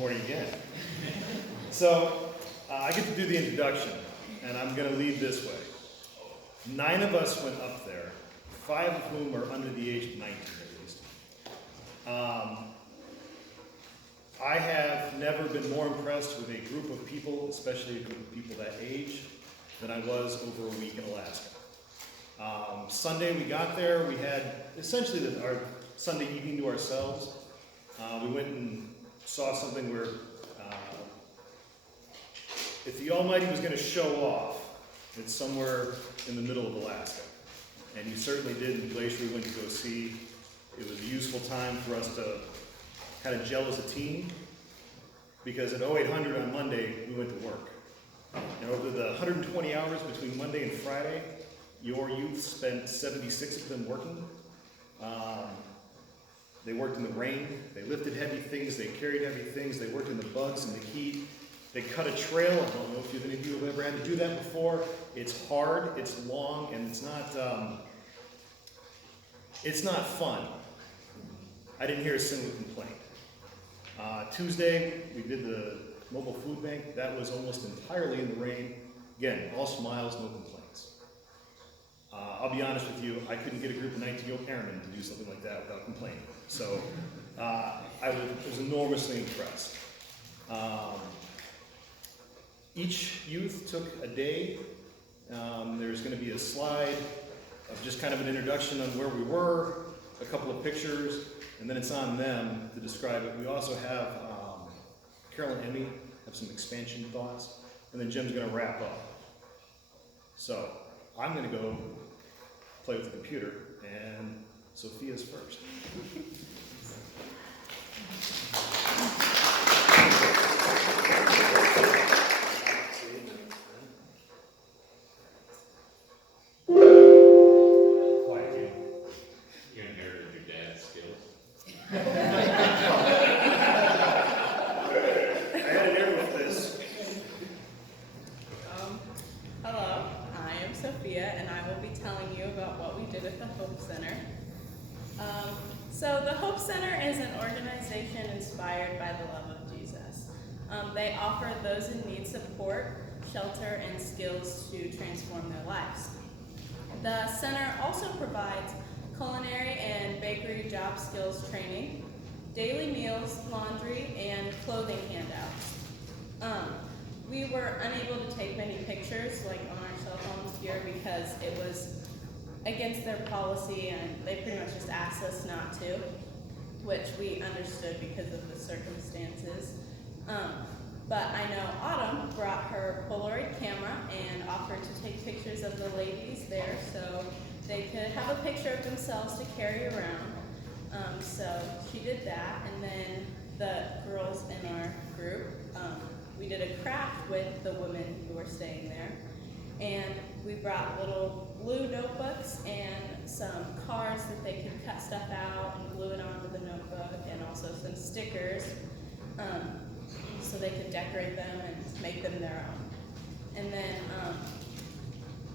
morning again. So, I get to do the introduction, and I'm going to lead this way. 9 of us went up there, 5 of whom are under the age of 19 at least. I have never been more impressed with a group of people, especially a group of people that age, than I was over a week in Alaska. Sunday we got there, we had essentially our Sunday evening to ourselves. We went and saw something where if the Almighty was going to show off, it's somewhere in the middle of Alaska. And he certainly did in the glacier we went to go see. It was a useful time for us to kind of gel as a team, because at 0800 on Monday, we went to work. And over the 120 hours between Monday and Friday, your youth spent 76 of them working. They worked in the rain, they lifted heavy things, they carried heavy things, they worked in the bugs and the heat. They cut a trail. I don't know if any of you have ever had to do that before. It's hard, it's long, and it's not fun. I didn't hear a single complaint. Tuesday, we did the mobile food bank. That was almost entirely in the rain. Again, all smiles, no complaints. I'll be honest with you, I couldn't get a group of 19-year-old airmen to do something like that without complaining. So I was enormously impressed. Each youth took a day. There's going to be a slide of just kind of an introduction on where we were, a couple of pictures, and then it's on them to describe it. We also have Carol and Emmy have some expansion thoughts, and then Jim's going to wrap up. So I'm going to go play with the computer, and Sophia's first. So the Hope Center is an organization inspired by the love of Jesus. They offer those in need support, shelter, and skills to transform their lives. The center also provides culinary and bakery job skills training, daily meals, laundry, and clothing handouts. We were unable to take many pictures like on our cell phones here because it was against their policy, and they pretty much just asked us not to, which we understood because of the circumstances. But I know Autumn brought her Polaroid camera and offered to take pictures of the ladies there so they could have a picture of themselves to carry around. So she did that, and then the girls in our group, we did a craft with the women who were staying there. And we brought little blue notebooks and some cards that they could cut stuff out and glue it onto the notebook, and also some stickers so they could decorate them and make them their own. And then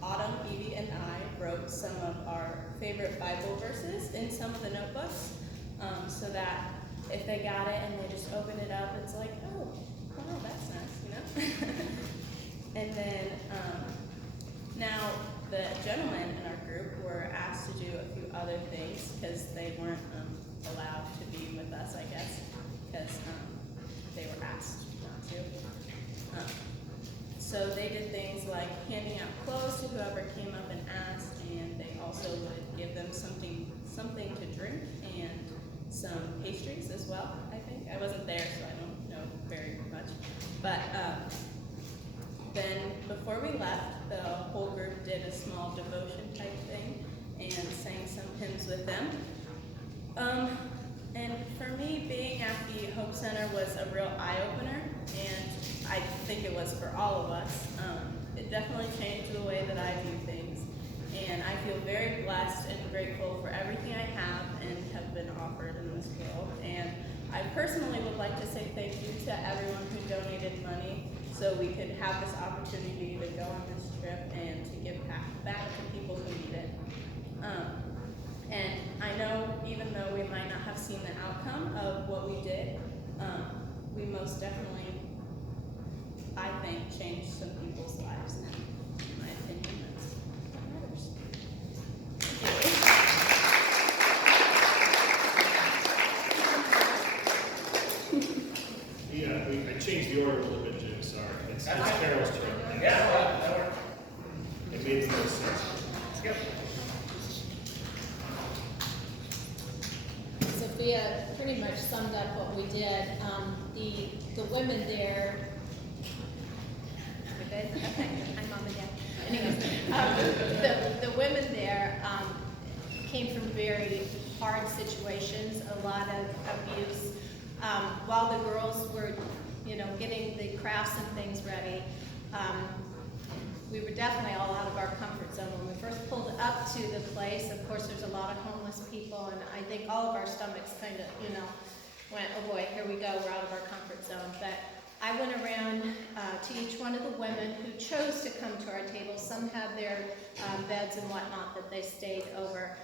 Autumn, Evie, and I wrote some of our favorite Bible verses in some of the notebooks so that if they got it and they just open it up, it's like, oh, wow, that's nice, you know? And then now, the gentlemen in our group were asked to do a few other things because they weren't allowed to be with us, I guess, because they were asked not to. So they did things like handing out clothes to whoever came up and asked, and they also would give them something to drink and some pastries as well, I think. I wasn't there, so I don't know very much. But then before we left, the whole group did a small devotion type thing and sang some hymns with them. And for me, being at the Hope Center was a real eye-opener, and I think it was for all of us. It definitely changed the way that I view things, and I feel very blessed and grateful for everything I have and have been offered in this world. And I personally would like to say thank you to everyone who donated money so we could have this opportunity to go on this trip and to give back to people who need it. And I know even though we might not have seen the outcome of what we did, we most most definitely, I think, changed some people's lives, and in my opinion, that's what matters. Yeah, I changed the order a little bit, Jim, sorry. It's Carol's turn. Yeah, that worked. It made the most sense. Yep. Sophia pretty much summed up what we did. The women there. We good? Okay, I'm Mom and Dad. Anyways, the women there came from very hard situations, a lot of abuse. While the girls were, getting the crafts and things ready, we were definitely all out of our comfort zone. When we first pulled up to the place, of course, there's a lot of homeless people, and I think all of our stomachs kind of, went, oh boy, here we go, we're out of our comfort zone. But I went around to each one of the women who chose to come to our table. Some had their beds and whatnot that they stayed over.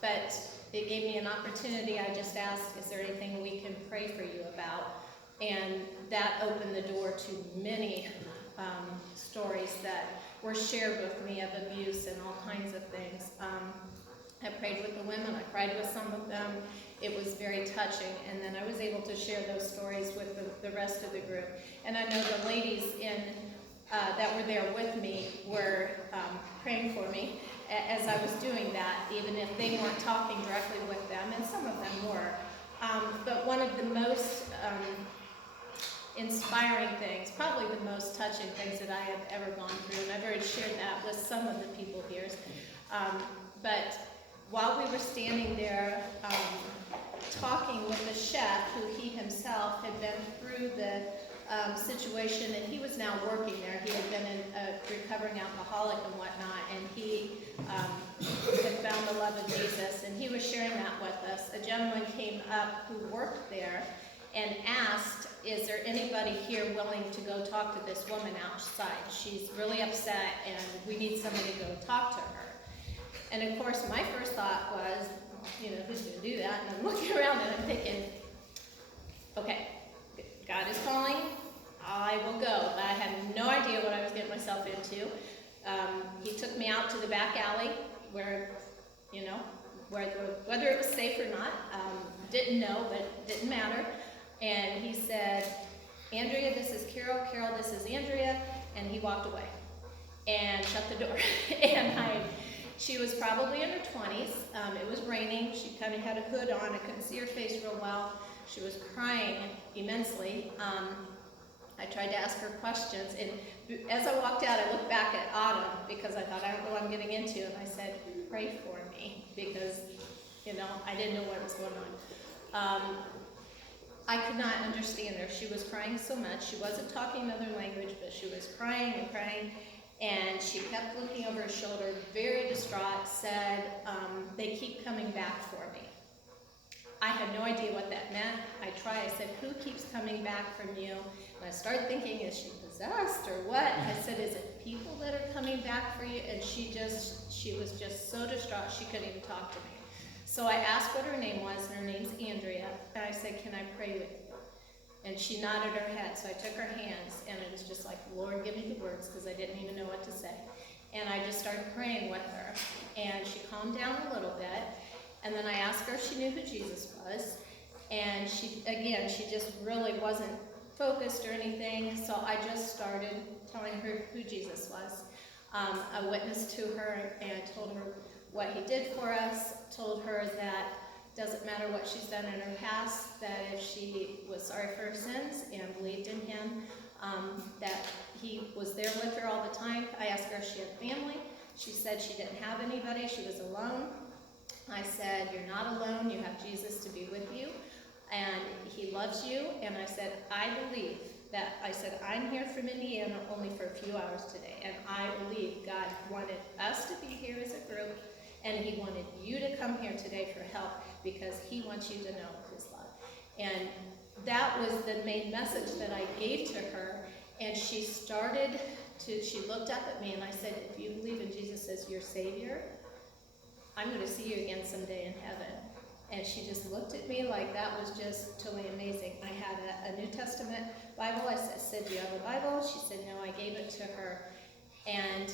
But it gave me an opportunity. I just asked, is there anything we can pray for you about? And that opened the door to many stories that were shared with me of abuse and all kinds of things. I prayed with the women, I cried with some of them. It was very touching, and then I was able to share those stories with the rest of the group. And I know the ladies that were there with me were praying for me as I was doing that, even if they weren't talking directly with them, and some of them were. But one of the most inspiring things, probably the most touching things that I have ever gone through, and I've already shared that with some of the people here. But while we were standing there talking with the chef, who he himself had been through the situation, and he was now working there. He had been a recovering alcoholic and whatnot, and he had found the love of Jesus, and he was sharing that with us. A gentleman came up who worked there and asked, is there anybody here willing to go talk to this woman outside? She's really upset, and we need somebody to go talk to her. And of course, my first thought was, who's going to do that? And I'm looking around and I'm thinking, okay, God is calling, I will go. But I had no idea what I was getting myself into. He took me out to the back alley where, whether it was safe or not, didn't know, but didn't matter. And he said, Andrea, this is Carol. Carol, this is Andrea. And he walked away and shut the door. And she was probably in her 20s. It was raining. She kind of had a hood on. I couldn't see her face real well. She was crying immensely. I tried to ask her questions. And as I walked out, I looked back at Autumn because I thought, I don't know what I'm getting into. And I said, pray for me because, I didn't know what was going on. I could not understand her. She was crying so much. She wasn't talking another language, but she was crying and crying. And she kept looking over her shoulder, very distraught, said, they keep coming back for me. I had no idea what that meant. I said, who keeps coming back from you? And I started thinking, is she possessed or what? I said, is it people that are coming back for you? And she was just so distraught, she couldn't even talk to me. So I asked what her name was, and her name's Andrea. And I said, can I pray with you? And she nodded her head, so I took her hands, and it was just like, Lord, give me the words, because I didn't even know what to say. And I just started praying with her, and she calmed down a little bit, and then I asked her if she knew who Jesus was, and she just really wasn't focused or anything, so I just started telling her who Jesus was. I witnessed to her, and I told her what he did for us, told her that doesn't matter what she's done in her past, that if she was sorry for her sins and believed in him, that he was there with her all the time. I asked her if she had family. She said she didn't have anybody, she was alone. I said, you're not alone, you have Jesus to be with you, and he loves you. And I said, I believe that, I'm here from Indiana only for a few hours today, and I believe God wanted us to be here as a group, and he wanted you to come here today for help because he wants you to know his love. And that was the main message that I gave to her. And she looked up at me, and I said, if you believe in Jesus as your Savior, I'm going to see you again someday in heaven. And she just looked at me like that was just totally amazing. I had a New Testament Bible. I said, do you have a Bible? She said, no, I gave it to her. And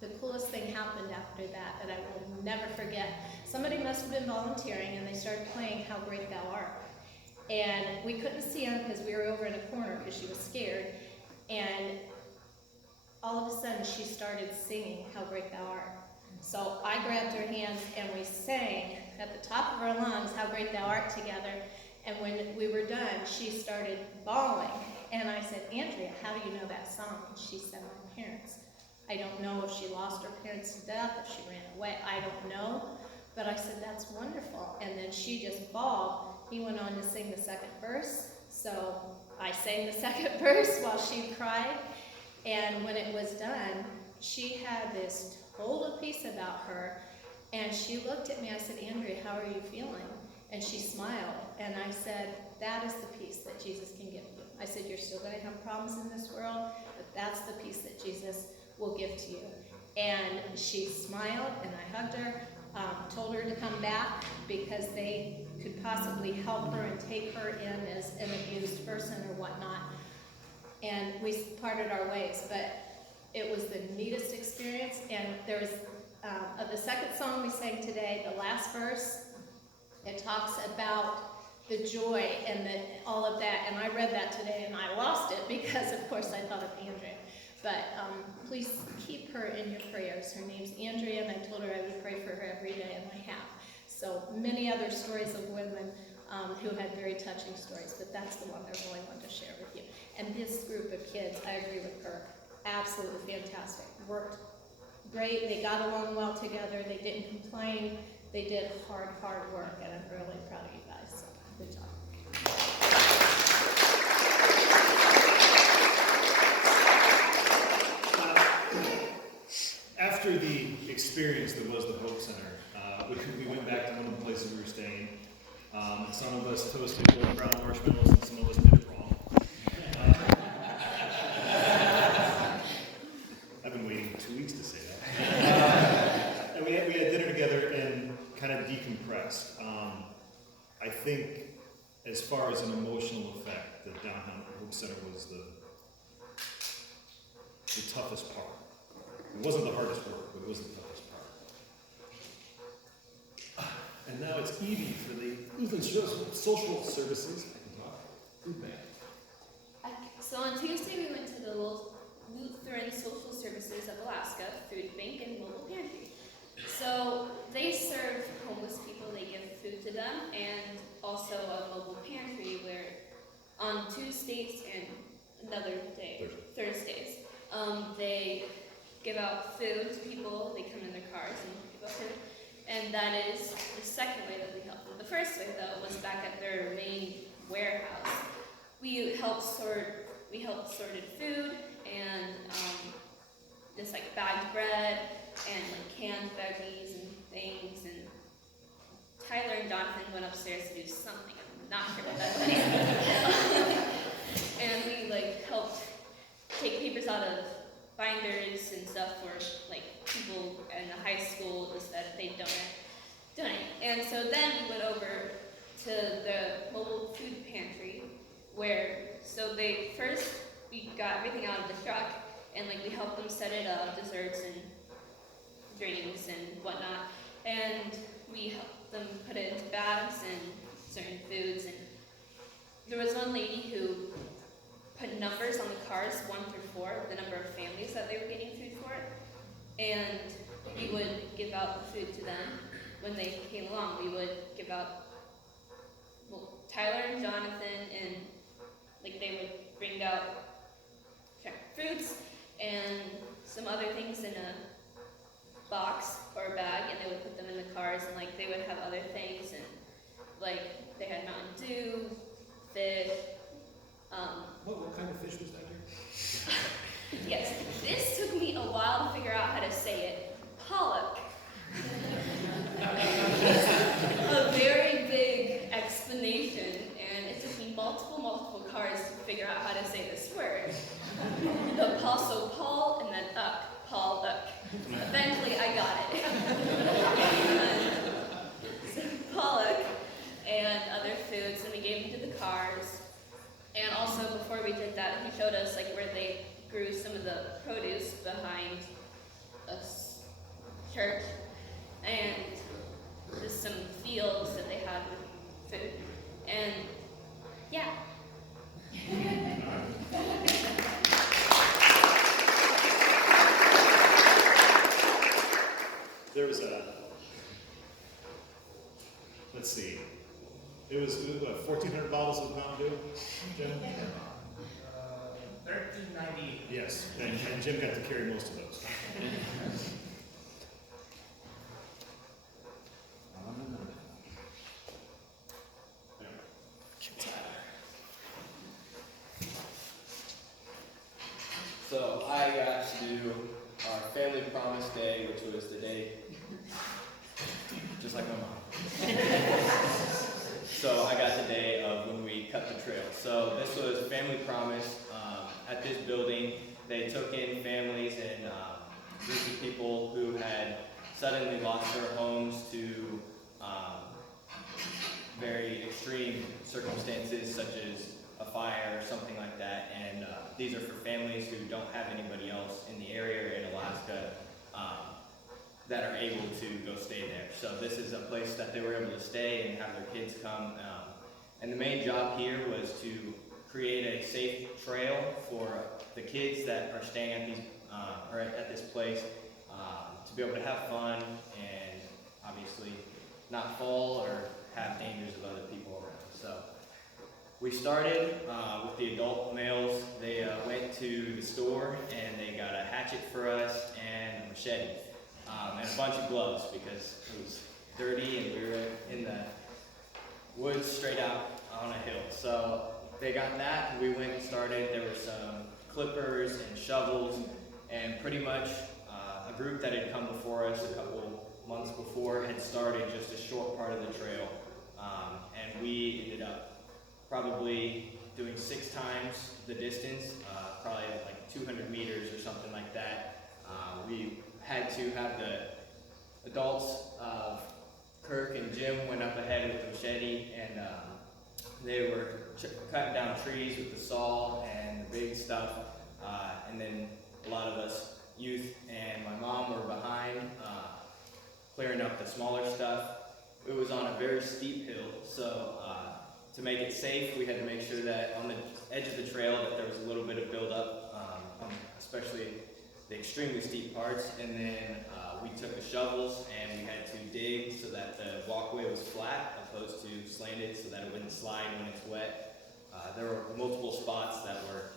the coolest thing happened after that I will never forget. Somebody must have been volunteering, and they started playing How Great Thou Art. And we couldn't see them because we were over in a corner because she was scared. And all of a sudden, she started singing How Great Thou Art. So I grabbed her hands, and we sang at the top of our lungs How Great Thou Art together. And when we were done, she started bawling. And I said, Andrea, how do you know that song? And she said, my parents. I don't know if she lost her parents to death, if she ran away, I don't know. But I said, that's wonderful. And then she just bawled. He went on to sing the second verse. So I sang the second verse while she cried. And when it was done, she had this total peace about her. And she looked at me, I said, Andrea, how are you feeling? And she smiled. And I said, that is the peace that Jesus can give you. I said, you're still going to have problems in this world, but that's the peace that Jesus will give to you. And she smiled, and I hugged her, told her to come back because they could possibly help her and take her in as an abused person or whatnot. And we parted our ways, but it was the neatest experience. And there was, of the second song we sang today, the last verse, it talks about the joy and all of that. And I read that today, and I lost it because, of course, I thought of Andrea. But please keep her in your prayers. Her name's Andrea, and I told her I would pray for her every day, and I have. So many other stories of women who had very touching stories, but that's the one I really wanted to share with you. And this group of kids, I agree with her, absolutely fantastic. Worked great. They got along well together. They didn't complain. They did hard work, and I'm really proud of you guys. So good job. After the experience that was the Hope Center, we went back to one of the places we were staying. Some of us toasted golden brown marshmallows, and some of us did it wrong. I've been waiting 2 weeks to say that. And we had dinner together and kind of decompressed. I think, as far as an emotional effect, the Downtown Hope Center was the toughest part. It wasn't the hardest work, but it was the toughest part. And now it's Evie for the Lutheran Social Services. Food bank. So on Tuesday we went to the Lutheran Social Services of Alaska Food Bank and Mobile Pantry. So they serve homeless people, they give food to them, and also a mobile pantry where on Tuesdays and another day, Thursdays, they give out food to people. They come in their cars and give out food. And that is the second way that we help them. The first way, though, was back at their main warehouse. We helped sorted food and just like bagged bread and like canned veggies and things. And Tyler and Jonathan went upstairs to do something. I'm not sure what that was. And we like helped take papers out of binders and stuff for like people in the high school just that they donate. And so then we went over to the mobile food pantry we got everything out of the truck and like we helped them set it up, desserts and drinks and whatnot. And we helped them put it into bags and certain foods. And there was one lady who put numbers on the cars 1 through 4, the number of families that they were getting food for. And we would give out the food to them when they came along. We would give out, Tyler and Jonathan, and like they would bring out fruits and some other things in a box or a bag, and they would put them in the cars, and like they would have other things, and like they had Mountain Dew, fish. What kind of fish was that here? Yes, this took me a while to figure out how to say it. Pollock. A very big explanation, and it took me multiple cars to figure out how to say this word. The so Paul and then uck, Paul uck. Eventually I got it. So pollock and other foods, and we gave them to the cars. And also before we did that, he showed us like where they grew some of the produce behind us church and just some fields that they had with food. And yeah. There was let's see, it was what, 1,400 bottles of Mountain Dew, Jim? 1390. Yes, and Jim got to carry most of those. So I got to do our family promise day, which was the day, just like my mom. So I got the day of when we cut the trail. So this was family promise at this building. They took in families and groups of people who had suddenly lost their homes to very extreme circumstances, such as a fire or something like that. And these are for families who don't have anybody else in the area or in Alaska that are able to go stay there. So this is a place that they were able to stay and have their kids come. And the main job here was to create a safe trail for the kids that are staying at these or at this place to be able to have fun and obviously not fall or have dangers of other people around. So we started with the adult males. They went to the store and they got a hatchet for us and a machete and a bunch of gloves because it was dirty and we were in the woods straight out on a hill. So they got that and we went and started. There were some clippers and shovels and pretty much a group that had come before us a couple months before had started just a short part of the trail. And we ended up probably doing 6 times the distance, probably like 200 meters or something like that. We had to have the adults, Kirk and Jim went up ahead with the machete and they were cutting down trees with the saw and the big stuff. And then a lot of us youth and my mom were behind, clearing up the smaller stuff. It was on a very steep hill, so to make it safe, we had to make sure that on the edge of the trail that there was a little bit of buildup, especially the extremely steep parts. And then we took the shovels and we had to dig so that the walkway was flat opposed to slanted so that it wouldn't slide when it's wet. There were multiple spots that were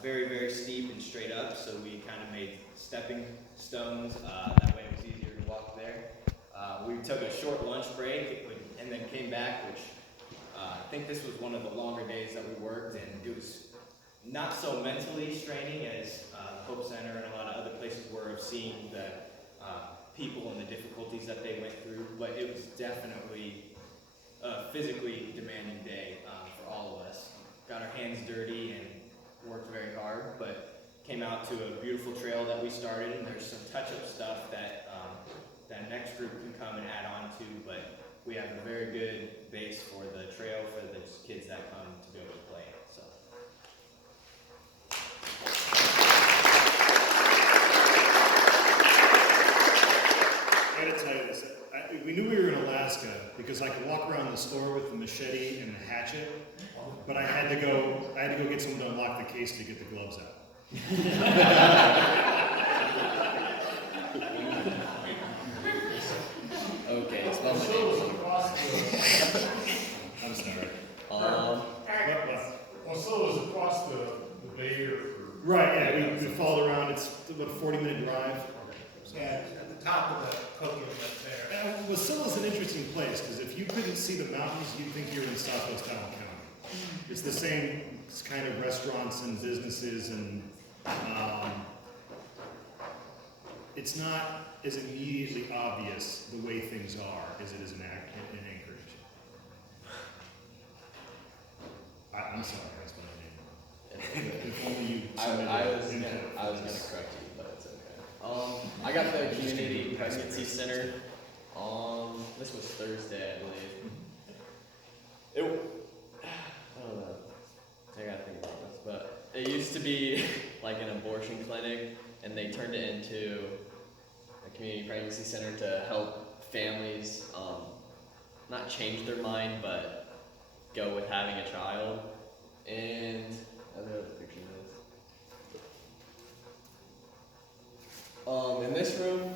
very, very steep and straight up, so we kind of made stepping stones. That way it was easier to walk there. We took a short lunch break and then came back, which I think this was one of the longer days that we worked, and it was not so mentally straining as Hope Center and a lot of other places were of seeing the people and the difficulties that they went through, but it was definitely a physically demanding day for all of us. Got our hands dirty and worked very hard, but came out to a beautiful trail that we started, and there's some touch-up stuff that that next group can come and add on to, but we have a very good base for the trail for the kids that come to be able to play it. So. I gotta tell you this, we knew we were in Alaska because I could walk around the store with the machete and the hatchet, but I had to go get someone to unlock the case to get the gloves out. Okay, it's about I'm sorry. So it was across the bay or? Right, yeah, we followed around. It's about a 40-minute drive. Yeah, at the top of the coconut there. And Wasilla's an interesting place because if you couldn't see the mountains, you'd think you were in Southwest Allen County. It's the same kind of restaurants and businesses, and it's not as immediately obvious the way things are as it is in Anchorage. I'm sorry, I spelled your name wrong. If only you I was gonna correct you, but it's okay. I got the community pregnancy center on, this was Thursday, I believe. I don't know. used to be like an abortion clinic, and they turned it into a community pregnancy center to help families not change their mind, but go with having a child. And I don't know what the picture is. In this room,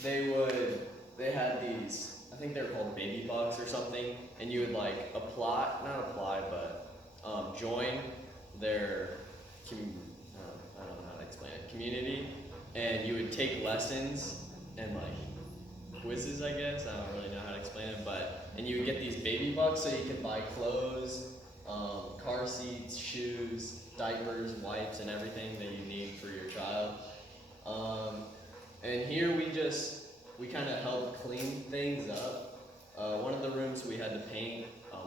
they had these, I think they were called baby bucks or something, and you would like join their, I don't know how to explain it, community, and you would take lessons and like quizzes, I guess. I don't really know how to explain it, and you would get these baby bucks so you could buy clothes, car seats, shoes, diapers, wipes, and everything that you need for your child. And here we kind of helped clean things up. One of the rooms we had to paint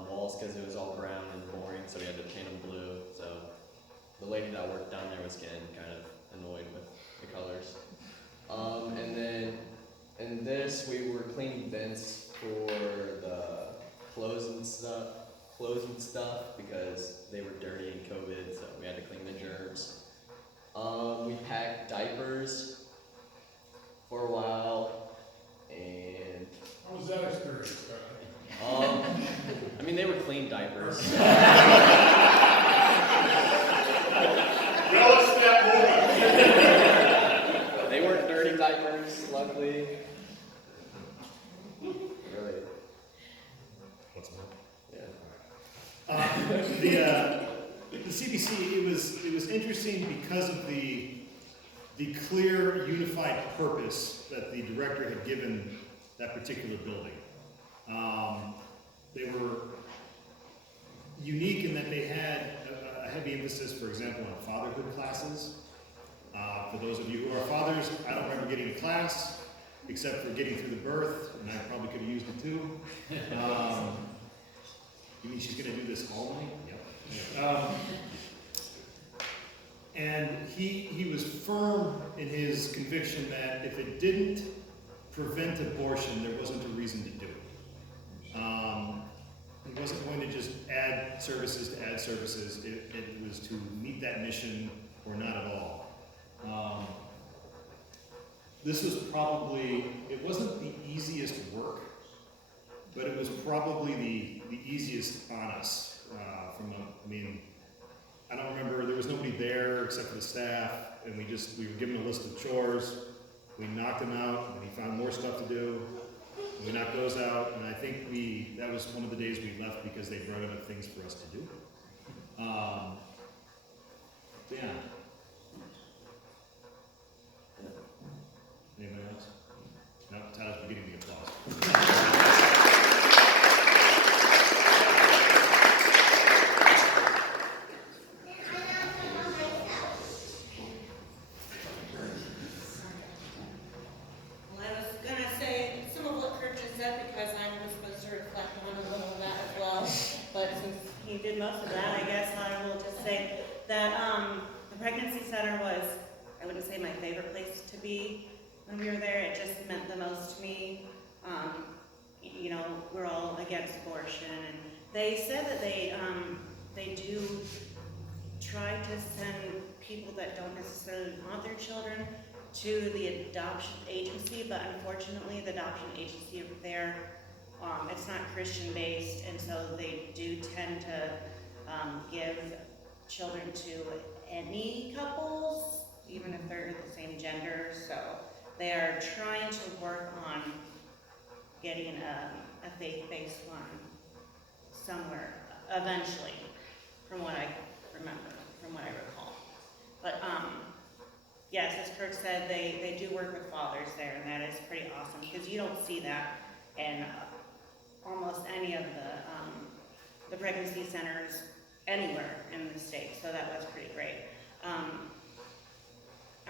walls because it was all brown and boring, so we had to paint them blue. So the lady that worked down there was getting kind of annoyed with the colors. And then in this, we were cleaning vents for the clothes and stuff because they were dirty in COVID, so we had to clean the germs. We packed diapers for a while, and How was that experience? I mean, they were clean diapers. Relish that moment. They weren't dirty diapers, luckily. Really? What's more? Yeah. The CBC, it was interesting because of the clear, unified purpose that the director had given that particular building. They were unique in that they had a heavy emphasis, for example, on fatherhood classes. For those of you who are fathers, I don't remember getting a class, except for getting through the birth, and I probably could have used it too. You mean she's going to do this all night? Yep. And he was firm in his conviction that if it didn't prevent abortion, there wasn't a reason to do it. He wasn't going to just add services to add services. It was to meet that mission or not at all. This was probably, it wasn't the easiest work, but it was probably the easiest on us. I don't remember, there was nobody there except for the staff, and we were given a list of chores. We knocked them out, and we found more stuff to do. And we knocked those out, and I think that was one of the days we left because they brought up things for us to do. Yeah. Anybody else? No, Tyler's beginning the applause. Most of that, I guess I will just say that the pregnancy center was, I wouldn't say my favorite place to be when we were there. It just meant the most to me. We're all against abortion, and they said that they do try to send people that don't necessarily want their children to the adoption agency, but unfortunately the adoption agency over there, it's not Christian based, and so they do tend to give children to any couples, even if they're the same gender. So they are trying to work on getting a faith-based one somewhere eventually, from what I remember, from what I recall. But yes, as Kirk said, they do work with fathers there, and that is pretty awesome because you don't see that in almost any of the pregnancy centers anywhere in the state, so that was pretty great. I'm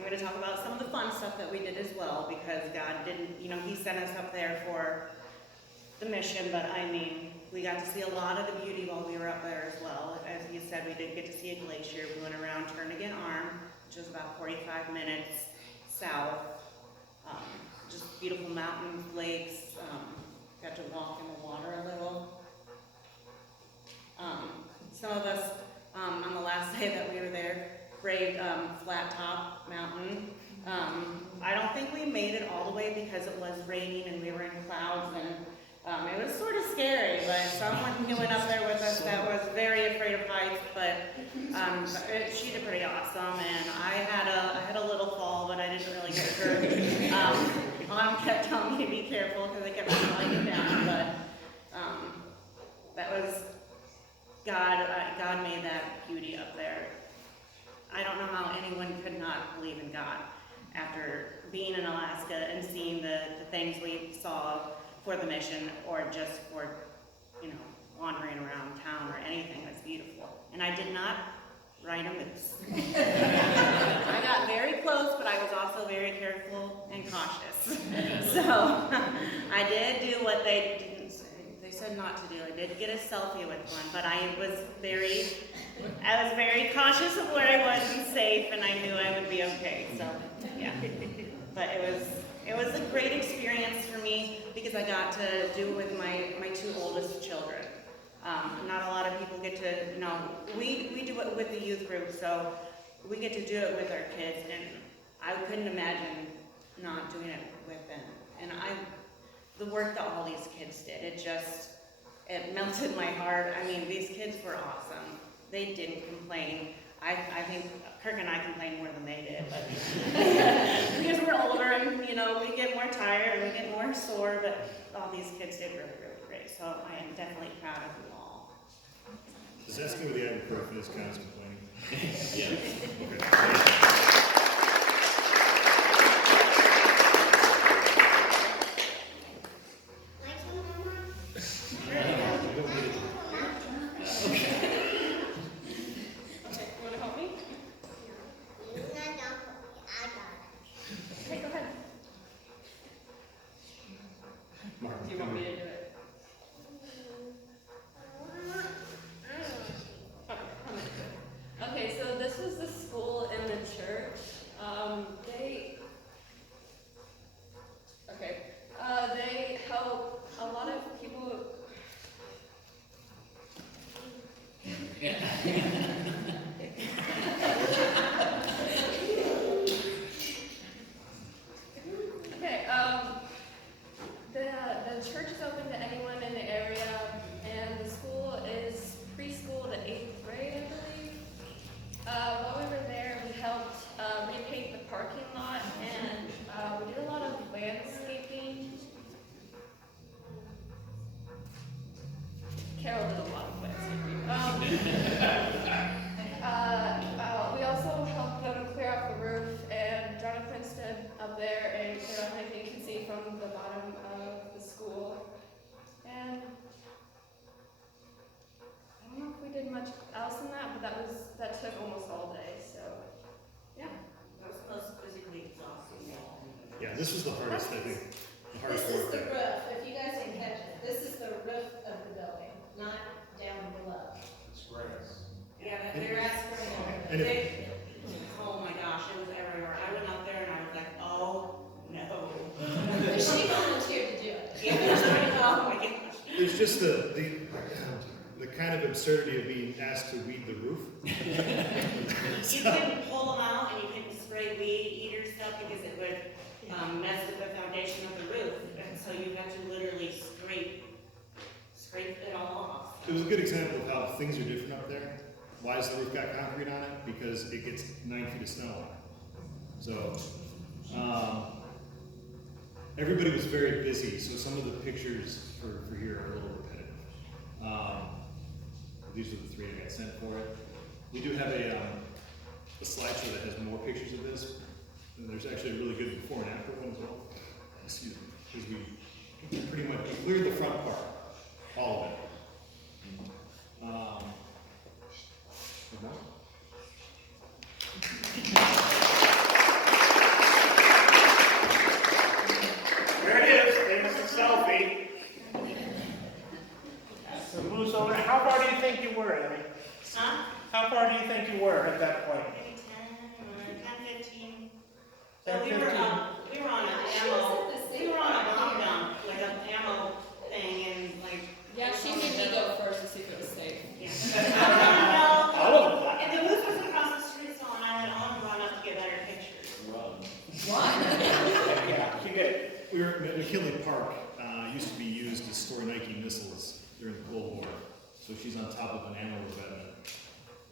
going to talk about some of the fun stuff that we did as well, because God didn't, He sent us up there for the mission, but we got to see a lot of the beauty while we were up there as well. As you said, we did get to see a glacier. We went around Turnagain Arm, which was about 45 minutes south. Just beautiful mountains, lakes. Got to walk in the water a little. Some of us, on the last day that we were there, braved Flat Top Mountain. I don't think we made it all the way because it was raining and we were in clouds, and it was sort of scary, but someone who went up there with us that was very afraid of heights, but she did pretty awesome, and I had a little fall, but I didn't really get hurt. Mom kept telling me to be careful because I kept falling down, but that was God. God made that beauty up there. I don't know how anyone could not believe in God after being in Alaska and seeing the things we saw for the mission, or just for, you know, wandering around town or anything that's beautiful. And I did not ride a moose. I got very close, but I was also very careful and cautious. So I did do what they didn't say. They said not to do. I did get a selfie with one, but I was very cautious of where I was and safe, and I knew I would be okay. So yeah, but it was a great experience for me because I got to do it with my two oldest children. Not a lot of people get to, you know, we do it with the youth group, so we get to do it with our kids, and I couldn't imagine not doing it with them. And the work that all these kids did, it melted my heart. I mean, these kids were awesome. They didn't complain. I think Kirk and I complained more than they did, but because we're older and, you know, we get more tired and we get more sore, but all these kids did really, really great. So I am definitely proud of them all. Does asking where the ibuprofen is kind of complaining? Yeah. Okay. Do you want me to do it? Okay, so this was the school and the church. They help a lot of people. Okay, the church is open to anyone in the area, and the school is preschool to 8th grade, I believe. While we were there, we helped repaint the parking lot, and we did a lot of landscaping. Carol did a lot of landscaping. We also helped them clear out the roof, and Jonathan stood up there and cleared out anything you can see from the bottom of the school. And I don't know if we did much else than that, but that took almost all day, so yeah. That was the most physically exhausting. Yeah, this was the hardest, I think. The hardest This is work the there. roof, if you guys didn't catch it, this is the roof of the building, not down below. Yeah, they're asking. And if- Oh my gosh, it was everywhere. I went up there and I was like, oh no. She volunteered to do it. Yeah, it was pretty, oh my gosh. There's just the kind of absurdity of being asked to weed the roof. You couldn't pull them out and you couldn't spray weed eater stuff because it would mess with the foundation of the roof. And so you had to literally scrape it all off. It was a good example of how things are different up there. Why has the roof got concrete on it? Because it gets 9 feet of snow on it. So, everybody was very busy, so some of the pictures for here are a little repetitive. These are the 3 I got sent for it. We do have a slideshow that has more pictures of this. And there's actually a really good before and after one as well. Excuse me. Because we pretty much cleared the front part, all of it. There it is, there's the selfie. So moose owner, how far do you think you were, Emmy? Huh? How far do you think you were at that point? Maybe 10, 15. 10, So we 15. were on an ammo, we were on a bomb dump, like an ammo thing, and like. Yeah, she made me go first to see if it was safe. Yeah. No, and the roof was across the street, so when I during the Cold War. So she's on top of an animal revetment.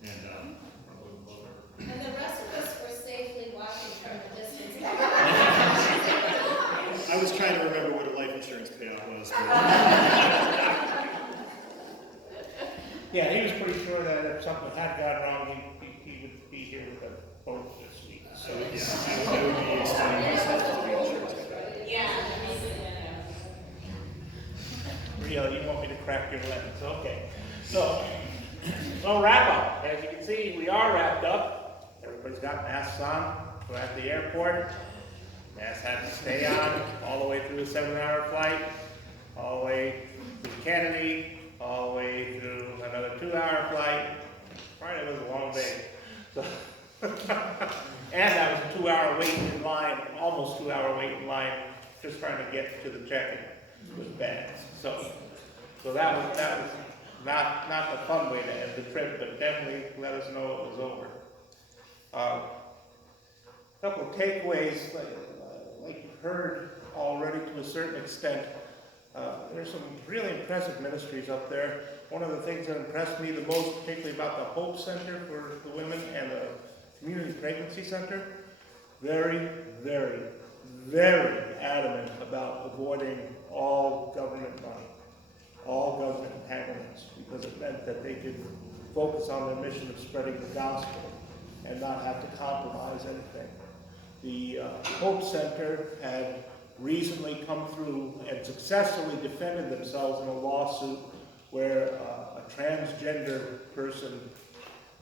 And And the rest of us were safely watching from a distance. I was trying to remember what a life insurance payout was. Yeah, he was pretty sure that if something had gone wrong, he would be here with a boat this week. So Yeah, I would be extending myself to the insurance company. Real, you want me to crack your lens, okay. So wrap up. As you can see, we are wrapped up. Everybody's got masks on. We're at the airport. Masks had to stay on all the way through the 7-hour flight, all the way through Kennedy, all the way through another 2-hour flight. Friday was a long day. So and that was a 2-hour wait in line, almost 2-hour wait in line, just trying to get to the check-in with bags. So that was not the fun way to end the trip, but definitely let us know it was over. A couple of takeaways, like you've heard already to a certain extent. There's some really impressive ministries up there. One of the things that impressed me the most, particularly about the Hope Center for the women and the Community Pregnancy Center, very, very, very adamant about avoiding all government money, all government entanglements, because it meant that they could focus on their mission of spreading the gospel and not have to compromise anything. The Hope Center had recently come through and successfully defended themselves in a lawsuit where a transgender person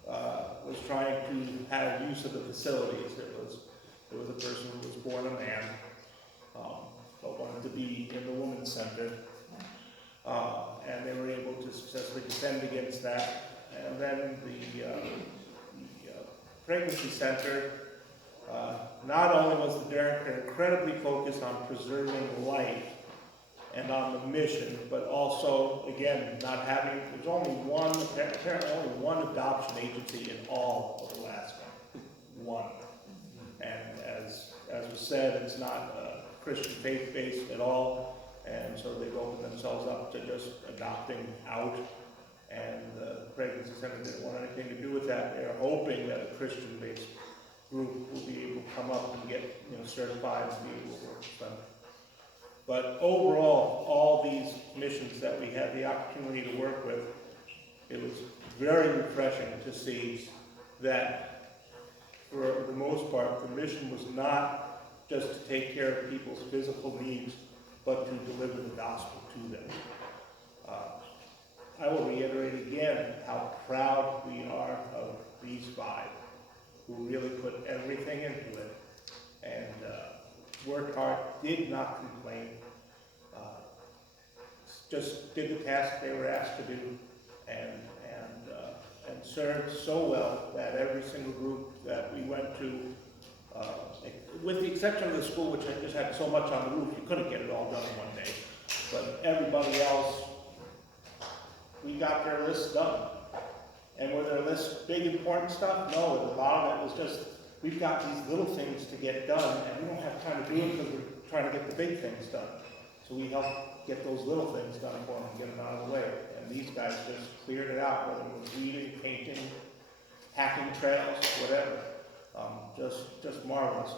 was trying to have use of the facilities. It was a person who was born a man, but wanted to be in the women's center. And they were able to successfully defend against that. And then the pregnancy center, not only was the director incredibly focused on preserving life and on the mission, but also, again, not having, there's apparently only one adoption agency in all of Alaska. One. And as was said, it's not Christian faith-based at all, and so they've opened themselves up to just adopting out, and the pregnancy center didn't want anything to do with that. They're hoping that a Christian-based group will be able to come up and get certified and be able to work with them. But overall, all these missions that we had the opportunity to work with, it was very refreshing to see that for the most part, the mission was not just to take care of people's physical needs, but to deliver the gospel to them. I will reiterate again how proud we are of these 5 who really put everything into it and worked hard, did not complain, just did the task they were asked to do, and served so well that every single group that we went to, with the exception of the school, which just had so much on the roof, you couldn't get it all done in one day, but everybody else, we got their lists done. And were their lists big, important stuff? No, a lot of it was just, we've got these little things to get done, and we don't have time to do it because we're trying to get the big things done. So we helped get those little things done for them and get them out of the way. And these guys just cleared it out, whether it was weeding, painting, hacking trails, whatever. Just marvelous.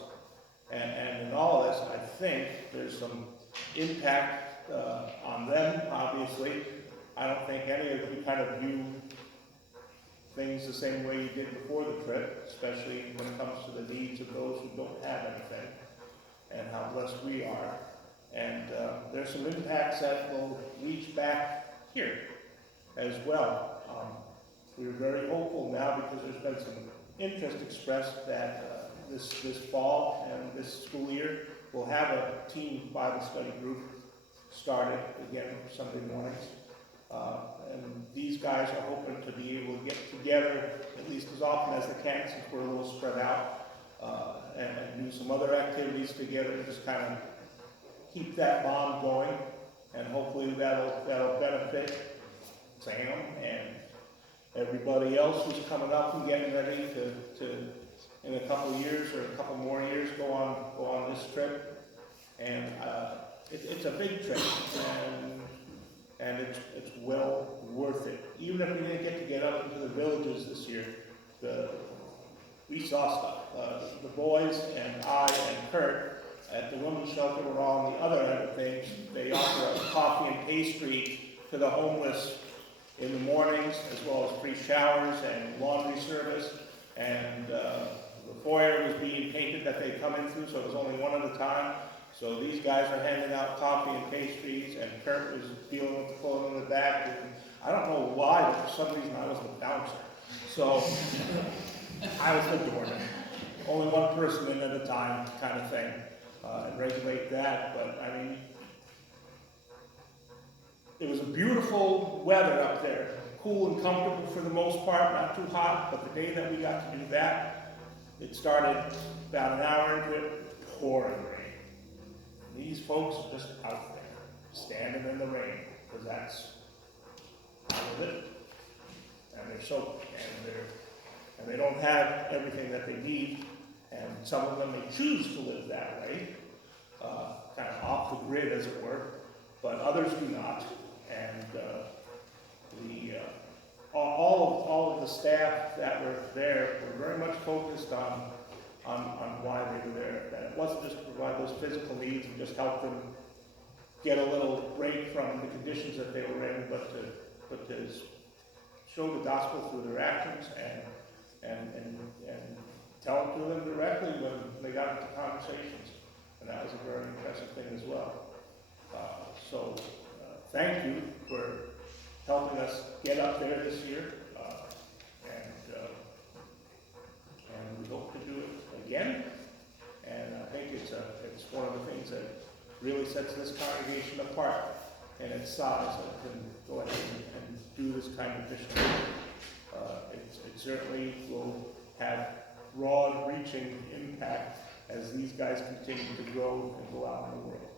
And in all of this, I think there's some impact on them, obviously. I don't think any of you kind of view things the same way you did before the trip, especially when it comes to the needs of those who don't have anything, and how blessed we are. And there's some impacts that will reach back here as well. We're very hopeful now because there's been some interest expressed that this fall and this school year we'll have a teen Bible study group started again Sunday mornings. And these guys are hoping to be able to get together at least as often as they can, since we're a little spread out, and do some other activities together and just kind of keep that bond going. And hopefully that'll benefit Sam and everybody else who's coming up and getting ready to in a couple of years or a couple more years go on this trip. And it's a big trip, and and it's well worth it. Even if we didn't get up into the villages this year, we saw stuff. The boys and I and Kurt at the women's shelter were all on the other end of things. They offer a coffee and pastry to the homeless in the mornings, as well as free showers and laundry service. And the foyer was being painted that they come in through, so it was only one at a time. So these guys are handing out coffee and pastries, and Kurt was dealing with the clothing in the back. And I don't know why, but for some reason I was the bouncer. So I was the doorman. Only one person in at a time kind of thing, and regulate that. But I mean, it was a beautiful weather up there. Cool and comfortable for the most part, not too hot, but the day that we got to do that, it started about an hour into it, pouring rain. These folks are just out there, standing in the rain, because that's part of it. And they're soaked, and they don't have everything that they need, and some of them may choose to live that way, kind of off the grid, as it were, but others do not. And all of the staff that were there were very much focused on why they were there. That it wasn't just to provide those physical needs and just help them get a little break from the conditions that they were in, but to show the gospel through their actions and tell it to them directly when they got into conversations. And that was a very impressive thing as well. Thank you for helping us get up there this year, and we hope to do it again. And I think it's one of the things that really sets this congregation apart in its size, that can go ahead and do this kind of mission. It certainly will have broad-reaching impact as these guys continue to grow and go out in the world,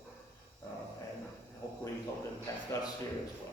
and hopefully help impact us here as well.